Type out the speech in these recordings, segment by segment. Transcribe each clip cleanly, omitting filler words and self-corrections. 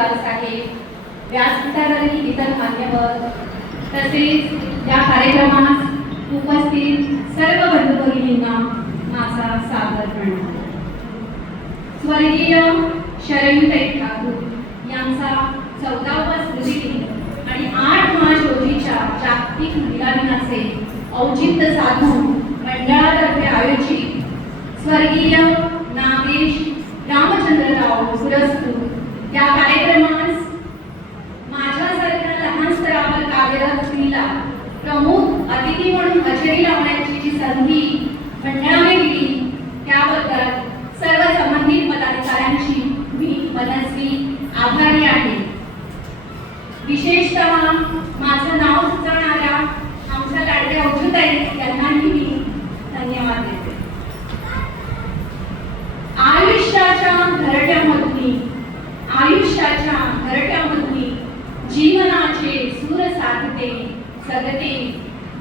पवार साहेब, व्यासपीठावरील इतर मान्यवर तसेच या कार्यक्रमास उपस्थित सर्व बंधू भगिनींना माझा सादर प्रणाम। स्वर्गीय शरयूताई ठाकूर यांचा 14वा स्मृतिदिन आणि 8 मार्च रोजीच्या जागतिक महिला दिनाचे औचित्य साधून मंडळातर्फे आयोजित स्वर्गीय नागेश रामचंद्रराव पुरस्कृत या कार्यक्रमास माझ्यासारख्या लहान स्तरावर कार्यरत स्त्रीला प्रमुख अतिथी म्हणून हजेरी लावण्याची जी संधी मंडळाने दिली त्याबद्दल सर्व संबंधित पदाधिकाऱ्यांची मी मनस्वी आभारी आहे। विशेषतः माझं नाव सुचवणाऱ्या आमच्या लाडक्या औचिताई यांनाही मी धन्यवाद देते। आयुष्याच्या घरट्यामधून जीवनाचे सूर साधते, जगते,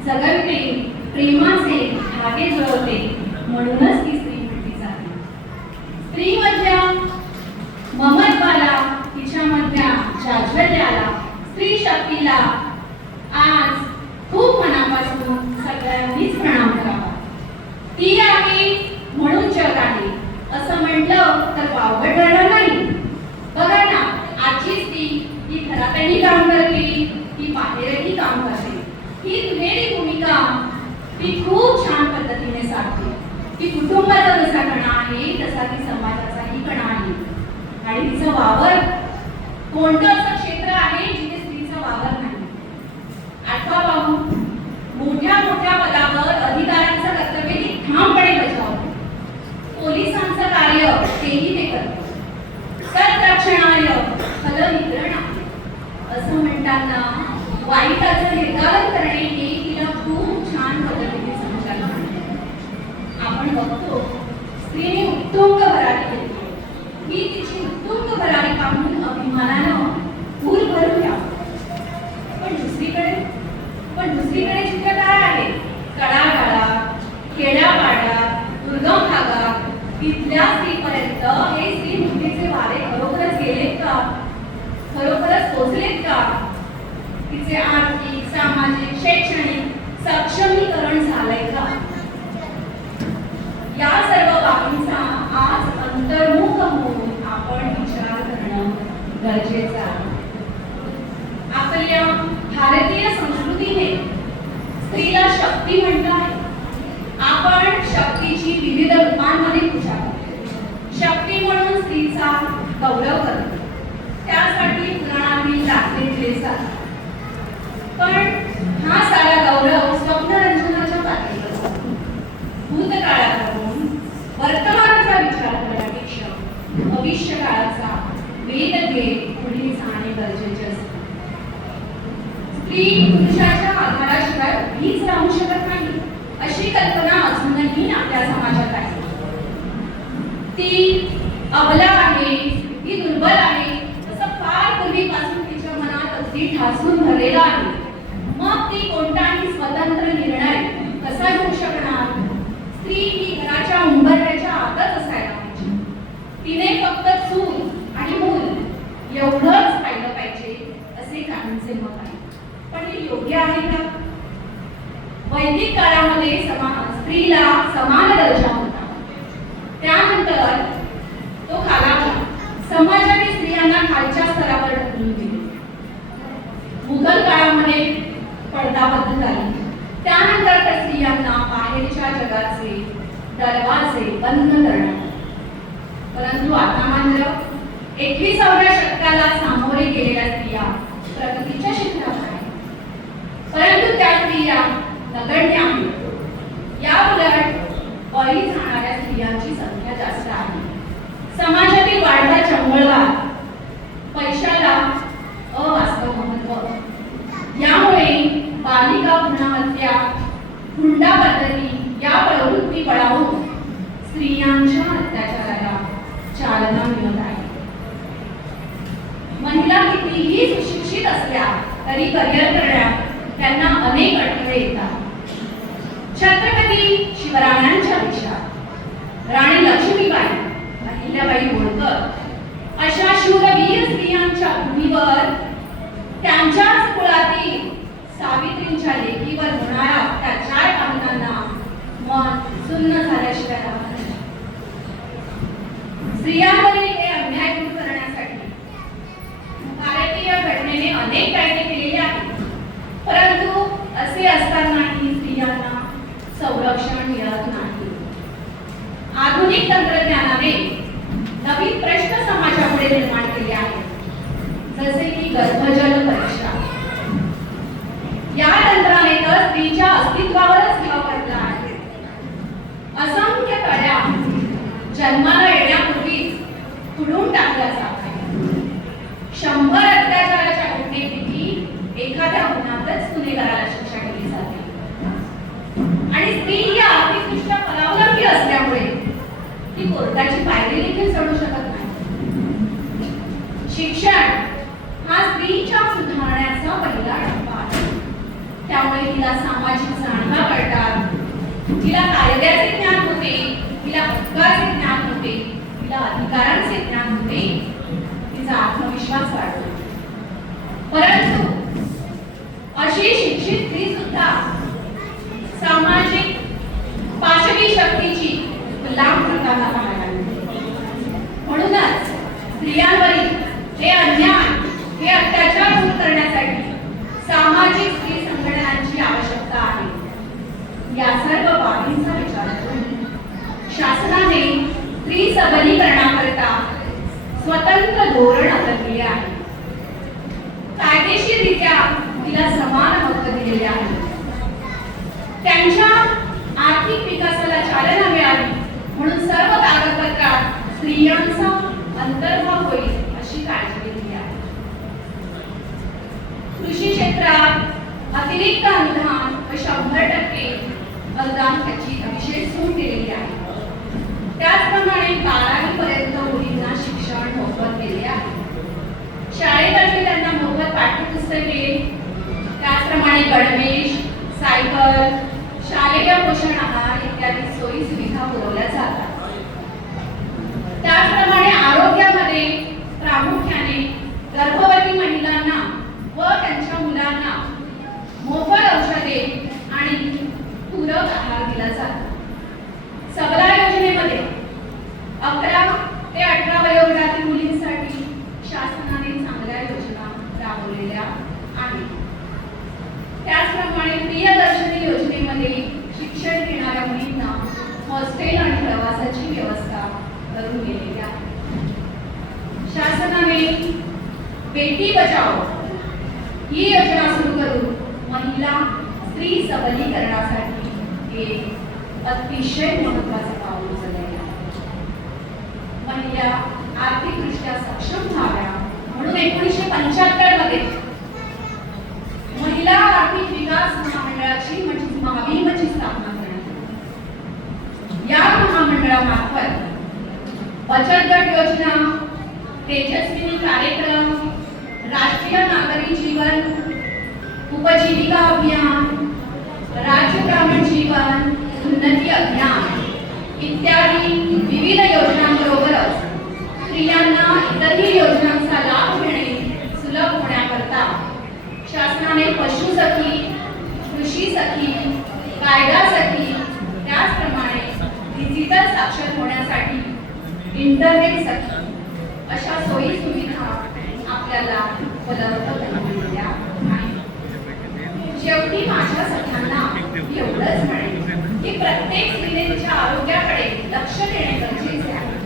जगते, प्रेमाचे धागे जुळवते, म्हणूनच ती स्त्री म्हटली जाते। स्त्रीमधल्या ममत्वाला, तिच्यामधल्या जाज्वल्याला, स्त्री शक्तीला आज खूप मनापासून सगळ्यांनीच प्रणाम करावा। ती आहे म्हणून जग आहे असं म्हटलं तर वावगं ठरणार नाही। बघा ना, आजची स्त्री ही घरातही काम करते, ती बाहेरही काम करते। ही दुहेरी भूमिका ती खूप छान पद्धतीने साधते। ती कुटुंबाचा जसा कणा आहे तसा ती समाजाचाही कणा आहे। आणि तिचा वावर कोणतं असं क्षेत्र आहे जिथे स्त्रीचा वावर नाही? आठवा पाहू, मोठ्या मोठ्या पदावर अधिकाऱ्यांचं कर्तव्य ती ठामपणे बजावते। पोलिसांचं कार्य तेही ते करते। सत्रक्षणार्य फलवितरण आहे असं म्हणताना वाईटाचं निर्गालन करणे हे तिला खूप छान पद्धतीने समजायला मिळते। आपण बघतो स्त्रीने उत्तुंग भरारी घेतली, ही तिची उत्तुंग भरारी पाहून अभिमानानं फूल भरून घ्यावं। पण दुसरीकडे चित्र काय आहे? कडागाळात, खेड्यापाड्यात, दुर्गम भागात तिथल्या स्त्रीपर्यंत हे स्त्री मुक्तीचे वारे खरोखरच गेलेत का? खरोखरच पोचलेत का? तिचे आर्थिक, सामाजिक, शैक्षणिक सक्षमीकरण झालंय का? या सर्व बाबींचा आज अंतर्मुख होऊन आपण विचार करणं गरजेचं आहे। आपल्या भारतीय संस्कृतीने स्त्रीला शक्ती म्हटलं आहे। आपण शक्तीची विविध रूपांमध्ये पूजा करतो। शक्ती म्हणून स्त्रीचा गौरव करतो, त्यासाठी पुराणातील दाखले दिले जातात। पण हा सारा गौरव स्वप्नरंजनाच्या पातळीवर असतो। भूतकाळाकडून वर्तमानाचा विचार करण्यापेक्षा भविष्य काळाचा वेध घेत पुढे जाणे गरजेचे असते। स्त्री पुरुषाच्या आधाराशिवाय उभीच राहू शकत नाही अशी कल्पना अजूनही आपल्या समाजात आहे। ती अबला आहे, ती दुर्बल आहे असं फार पूर्वीपासून तिच्या मनात अगदी ठासून भरलेलं आहे। मग ती कोणताही स्वतंत्र निर्णय कसा घेऊ शकणार? स्त्री ही घराच्या उंबरठ्याच्या आतच असायला पाहिजे। तिने फक्त चूल आणि मूल एवढंच पाहिलं पाहिजे असे काहींचे मत आहे। पण हे योग्य आहे का? वैदिक काळामध्ये स्त्रीला समान दर्जा होता, त्यानंतर तो खालावला। समाजाने स्त्रियांना खालच्या स्तरावर ढकलून दिले। मुघल काळामध्ये पडदा बंद झाली, त्यानंतर त्या स्त्रियांना बाहेरच्या जगाचे दरवाजे बंद करण्यात। परंतु आता मात्र 21व्या शतकाला सामोरे गेलेल्या स्त्रिया प्रगतीच्या शिखरावर आहेत, परंतु त्या स्त्रिया नगण्य आहेत। या उलट बळी जाणाऱ्या स्त्रियांची संख्या जास्त आहे। समाजातील वाढता चंगळवाद, पैशाला अवास्तव महत्व, यामुळे बालिका भ्रूणहत्या, हुंडा पद्धती या प्रवृत्ती बळावून स्त्रियांच्या अत्याचाराला चालना मिळत आहे। महिला कितीही सुशिक्षित असल्या तरी करिअर करण्यात त्यांना अनेक अडथळे येतात। छत्रपती शिवरायांच्या विचार, राणी लक्ष्मीबाई, अहिल्याबाई होळकर अशा शूरवीर स्त्रियांच्या भूमीवर त्यांच्याच कुळातील सावित्रींच्या लेकीवर होणारा अत्याचार पाहताना मन सुन्न झाल्याशिवाय राहत नाही. स्त्रियांवरील हे अन्याय दूर करण्यासाठी भारतीय घटनेने अनेक कायदे केलेले आहेत, परंतु असे असतानाही स्त्रियांना संरक्षण मिळत नाही. आधुनिक तंत्रज्ञानाने नवीन प्रश्न समाजापुढे निर्माण केले आहेत, जसे की गर्भजल परीक्षा. या तंत्राने तर स्त्रीच्या अस्तित्वावरच घाव घातला आहे. असंख्य कळ्या जन्माला येण्यापूर्वीच खुडून टाकल्या जात आहेत. 100 अत्याचाराच्या घटनेपैकी एखाद्या गुन्ह्यातच गुन्हेगाराला शिक्षा केली जाते. आणि स्त्री ही आर्थिकदृष्ट्या परावलंबी असल्यामुळे ती कोर्टाची पायरी देखील चढू शकत नाही. शिक्षण हा स्त्रीच्या सुधारण्याचा पहिला टप्पा आहे. त्यामुळे तिला सामाजिक जाणीवा कळतात, तिला कायद्याचे ज्ञान होते, तिला हक्काचे ज्ञान होते, तिला अधिकारांचे ज्ञान होते, तिचा आत्मविश्वास वाढतो. परंतु अशी शिक्षित स्त्री सुद्धा सामाजिक पाशवी शक्तीची गुलाम होताना पाहायला मिळते. म्हणूनच स्त्रियांवरील हे अन्याय, हे अत्याचार दूर करण्यासाठी सामाजिक स्त्री संघटनांची आवश्यकता आहे. या सर्व बाबींचा विचार करून शासनाने स्त्री सबलीकरणाकरिता स्वतंत्र धोरण आखले आहे. कायदेशीररित्या तिला समान हक्क दिलेले आहे. त्यांच्या आर्थिक विकासाला चालना मिळावी म्हणून सर्व कागदपत्रात स्त्रियांचा अंतर्भाव होईल अशी काळजी घेतली आहे. कृषी क्षेत्रात अतिरिक्त अनुदान व 100% अनुदान त्याची अतिशय सूट दिलेली आहे. त्याचप्रमाणे 12वी पर्यंत मुलींना शिक्षण मोफत केले आहे. शाळेतर्फे त्यांना मोफत पाठ्यपुस्तके, त्याचप्रमाणे गणवेश, सायकल, शालेय पोषण आहार इत्यादी सोयी सुविधा पुरवल्या जातात. त्याचप्रमाणे आरोग्यामध्ये प्रामुख्याने गर्भवती महिलांना व त्यांच्या मुलांना मोफत औषधे आणि पूरक आहार दिला जातो. सबला योजनेमध्ये 11 ते 18 वयोगटातील मुलींसाठी शासनाने चांगल्या योजना राबवलेल्या आहेत. त्याचप्रमाणे प्रियदर्शनी योजनेमध्ये शिक्षण घेणाऱ्या मुलींना हॉस्टेल आणि प्रवासाची व्यवस्था करून दिलेली आहे. शासनाने बेटी बचाओ ही योजना सुरू करून महिला स्त्री सबलीकरणासाठी एक अतिशय महत्त्वाचे पाऊल उचलले आहे. महिला आर्थिकदृष्ट्या सक्षम व्हाव्या म्हणून 1975 मध्ये महिला आर्थिक विकास महामंडळाची म्हणजे महाविमची स्थापना करण्यात आली. या महामंडळामार्फत बचत गट योजना, तेजस्विनी कार्यक्रम, राष्ट्रीय नागरी जीवन उपजीविका अभियान, राज्य ग्रामीण जीवन उन्नती अभियान इत्यादी विविध योजनांबरोबरच स्त्रियांना इतरही योजनांचा लाभ मिळणे सुलभ होण्याकरता शासनाने पशु सखी, कृषी सखी, कायदा सखी, त्याचप्रमाणे डिजिटल साक्षर होण्यासाठी इंटरनेट सखी अशा सोयी सुविधा आपल्याला उपलब्ध करून दिल्या आहेत. शेवटी माझ्या सगळ्यांना एवढंच म्हणेन की प्रत्येक स्त्रीने तिच्या आरोग्याकडे लक्ष देणे गरजेचे आहे.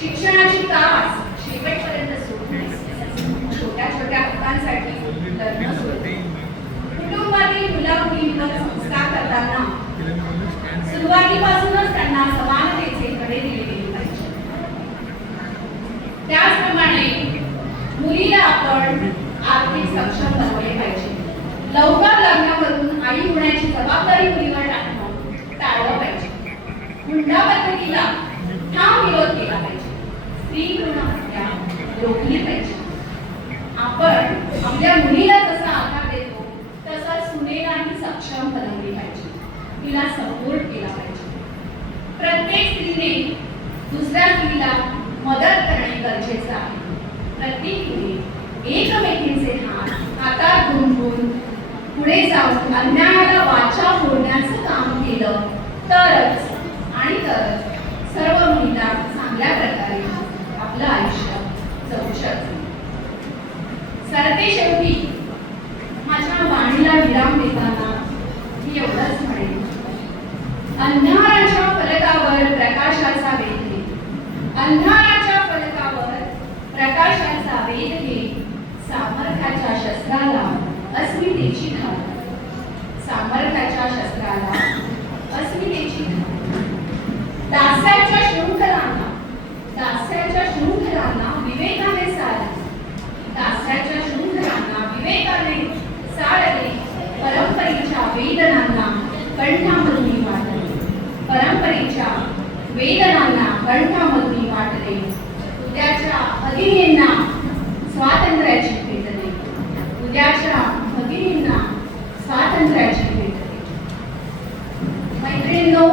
शिक्षणाची कास शेवटपर्यंत सुरू नये. छोट्या छोट्या हक्कांसाठी लग्न सुरू. कुटुंबातील मुला मुलींवर संस्कार करताना सुरुवातीपासूनच त्यांना समानतेचे धडे दिले गेले पाहिजे. त्याचप्रमाणे मुलीला आपण आर्थिक सक्षम बनवले पाहिजे. लवकर लग्न करून आई होण्याची जबाबदारी मुलीवर टाकणं टाळलं पाहिजे. हुंडा पद्धतीला ठाम विरोध केला पाहिजे. स्त्री भ्रूण हत्या रोखली पाहिजे. आपण आपल्या मुलीला जसा आधार देतो तसा सुनेलाही सक्षम बनवली पाहिजे. तिला सपोर्ट केला पाहिजे. प्रत्येक स्त्रीने दुसऱ्या स्त्रीला मदत करणे गरजेचे आहे. प्रत्येक मुली एकमेकींचे हातात गुंफून पुढे जाऊन अन्यायाला वाचा फोडण्याचं काम केलं तरच सर्व महिला चांगल्या प्रकारे आपलं आयुष्य जगू शकतील. सरते शेवटी माझ्या वाणीला विराम देताना मी एवढंच म्हणेन, अंधाराच्या फलकावर प्रकाशाचा वेध घे, अंधाराच्या फलकावर प्रकाशाचा वेध घे, सामर्थ्याच्या शस्त्राला अस्मितेची धार, सामर्थ्याच्या शस्त्राला अस्मितेची धार. दास्याच्या शृंखलांना विवेकाने साधले, दास्याच्या शृंखलांना विवेकाने साधले, परंपरेच्या वेदनांना कंठामधून वाटले, परंपरेच्या वेदनांना कंठामधून वाटले. उद्याच्या भगिनींना स्वातंत्र्याची भेटले, उद्याच्या भगिनींना स्वातंत्र्याची भेटले. मैत्रिणींनो,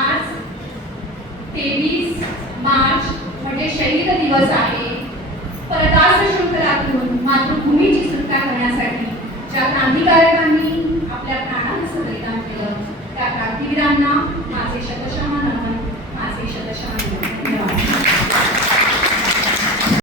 आज 23 मार्च म्हणजे शहीद दिवस आहे. परदास शृंखलातून मातृभूमीची सुटका करण्यासाठी ज्या क्रांतिकारकांनी आपल्या प्राणांचं बलिदान केलं त्या क्रांतिवीरांना